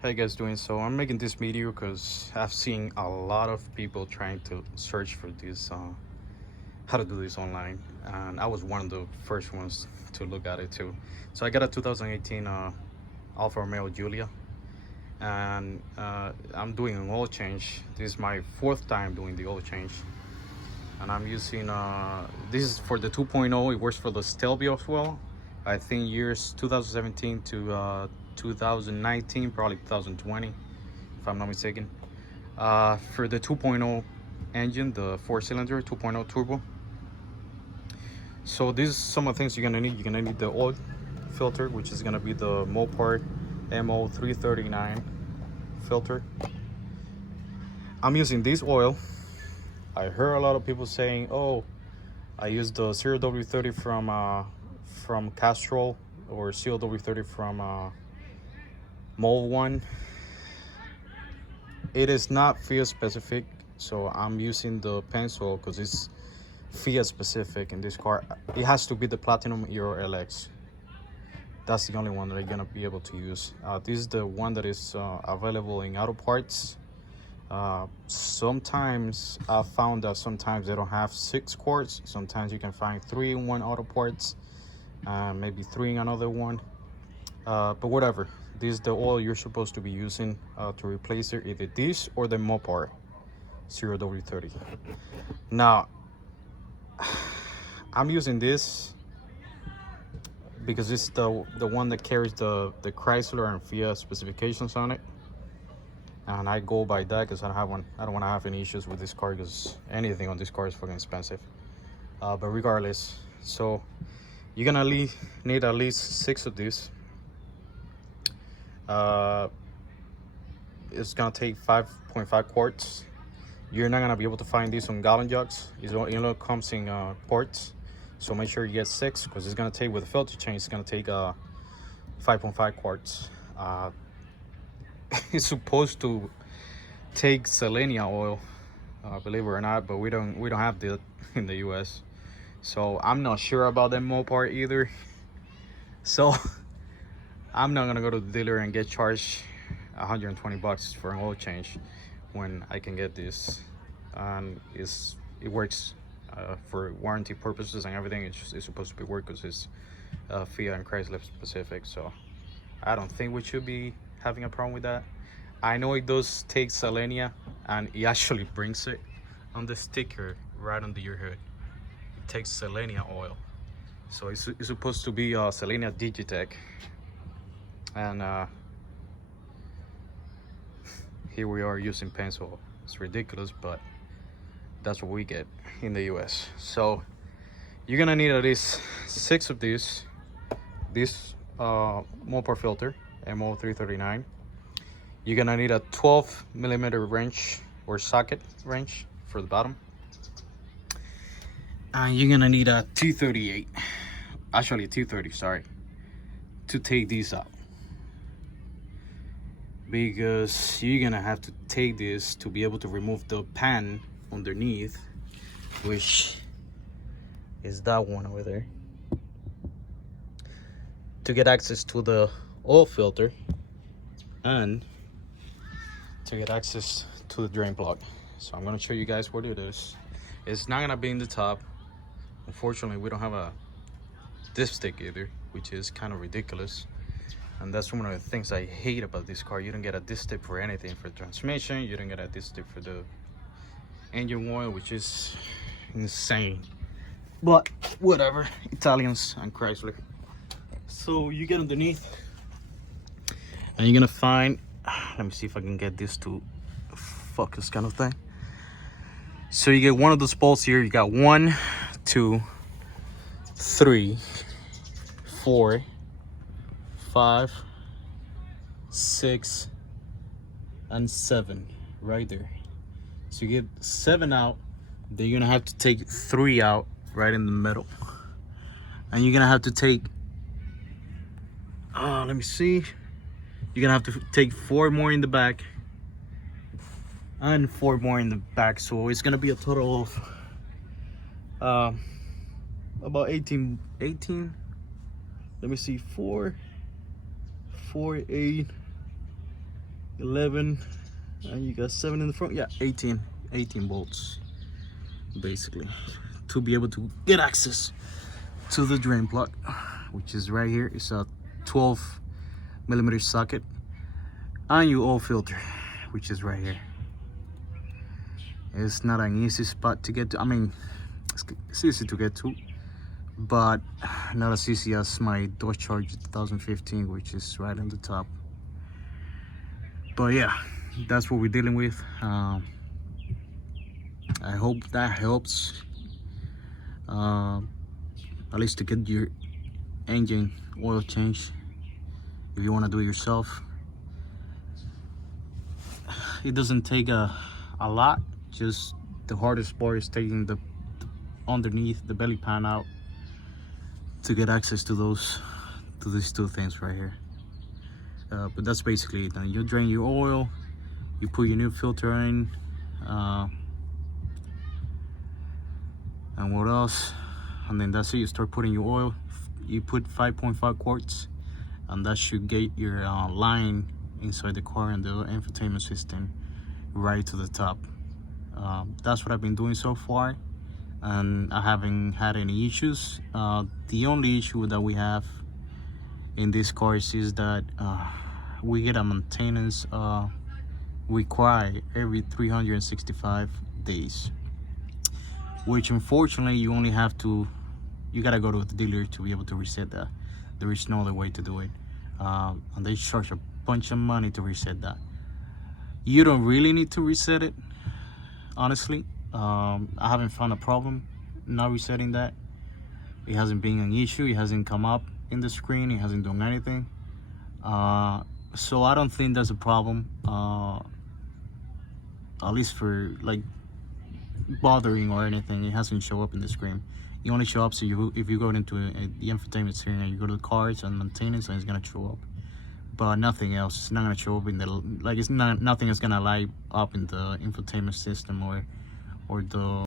How you guys doing? So I'm making this video because I've seen a lot of people trying to search for this how to do this online, and I was one of the first ones to look at it too. So I got a 2018 Alfa Romeo Giulia, and I'm doing an oil change. This is my fourth time doing the oil change, and I'm using this is for the 2.0. It works for the Stelvio as well. I think years 2017 to 2019, probably 2020 if I'm not mistaken. For the 2.0 engine, the 4-cylinder 2.0 turbo. So these are some of the things you're gonna need. You're gonna need the oil filter, which is gonna be the Mopar MO339 filter. I'm using this oil. I heard a lot of people saying, oh, I used the 0W30 from Castrol, or COW30 from Mol1. It is not Fiat specific, so I'm using the pennzoil because it's Fiat specific in this car. It has to be the Platinum EURO LX. That's the only one that I'm gonna be able to use. This is the one that is available in auto parts. Sometimes I found that sometimes they don't have 6 quarts. Sometimes you can find 3 in one auto parts, maybe 3 in another one. But whatever, this is the oil you're supposed to be using to replace it, either this or the Mopar 0W30. Now, I'm using this because it's the one that carries the Chrysler and Fiat specifications on it, and I go by that because I don't want to have any issues with this car, because anything on this car is fucking expensive. But regardless, so you're gonna need at least 6 of these. It's gonna take 5.5 quarts. You're not gonna be able to find these on gallon jugs. It only comes in quarts, so make sure you get 6, because it's gonna take, with the filter change, it's gonna take 5.5 quarts. It's supposed to take selenium oil, believe it or not, but we don't have that in the US. So I'm not sure about that Mopar either. So I'm not gonna go to the dealer and get charged 120 bucks for an oil change when I can get this, and it works for warranty purposes and everything. It's supposed to be work because it's Fiat and Chrysler specific. So I don't think we should be having a problem with that. I know it does take selenium, and it actually brings it on the sticker right under your hood. It takes selenium oil, so it's supposed to be selenium Digitech. And here we are using pennzoil. It's ridiculous, but that's what we get in the US. So you're gonna need at least 6 of these. This Mopar filter, MO339. You're gonna need a 12mm wrench or socket wrench for the bottom. And you're gonna need a 238, actually a 230, sorry, to take these out, because you're gonna have to take this to be able to remove the pan underneath, which is that one over there, to get access to the oil filter and to get access to the drain plug. So I'm gonna show you guys what it is. It's not gonna be in the top. Unfortunately, we don't have a dipstick either, which is kind of ridiculous. And that's one of the things I hate about this car. You don't get a dipstick for anything, for transmission. You don't get a dipstick for the engine oil, which is insane. But whatever, Italians and Chrysler. So you get underneath, and you're gonna find, let me see if I can get this to focus kind of thing. So you get one of those bolts here. You got 1, 2, 3, 4, 5, 6, and 7 right there. So you get 7 out. Then you're gonna have to take 3 out right in the middle, and you're gonna have to take let me see, you're gonna have to take 4 more in the back and 4 more in the back. So it's gonna be a total of about 18. Let me see, 4, 8, 11, and you got 7 in the front. Yeah, 18 bolts basically to be able to get access to the drain plug, which is right here. It's a 12mm socket, and your oil filter, which is right here. It's not an easy spot to get to. I mean, it's easy to get to, but not as easy as my Dodge Charger 2015, which is right on the top. But yeah, that's what we're dealing with. I hope that helps, at least to get your engine oil change if you want to do it yourself. It doesn't take a lot. Just the hardest part is taking the underneath the belly pan out to get access to these two things right here. But that's basically it. Then you drain your oil, you put your new filter in, and what else? And then that's it. You start putting your oil. You put 5.5 quarts, and that should get your line inside the car and the infotainment system right to the top. That's what I've been doing so far, and I haven't had any issues. The only issue that we have in this car is that we get a maintenance required every 365 days, which unfortunately you only have to, you gotta go to the dealer to be able to reset that. There is no other way to do it, and they charge a bunch of money to reset that. You don't really need to reset it, honestly. I haven't found a problem not resetting that. It hasn't been an issue. It hasn't come up in the screen. It hasn't done anything. So I don't think that's a problem, at least for like bothering or anything. It hasn't show up in the screen. You only show up so if you go into the infotainment screen and you go to the cars and maintenance, and it's gonna show up, but nothing else. It's not gonna show up in the, like, it's not, nothing is gonna light up in the infotainment system or the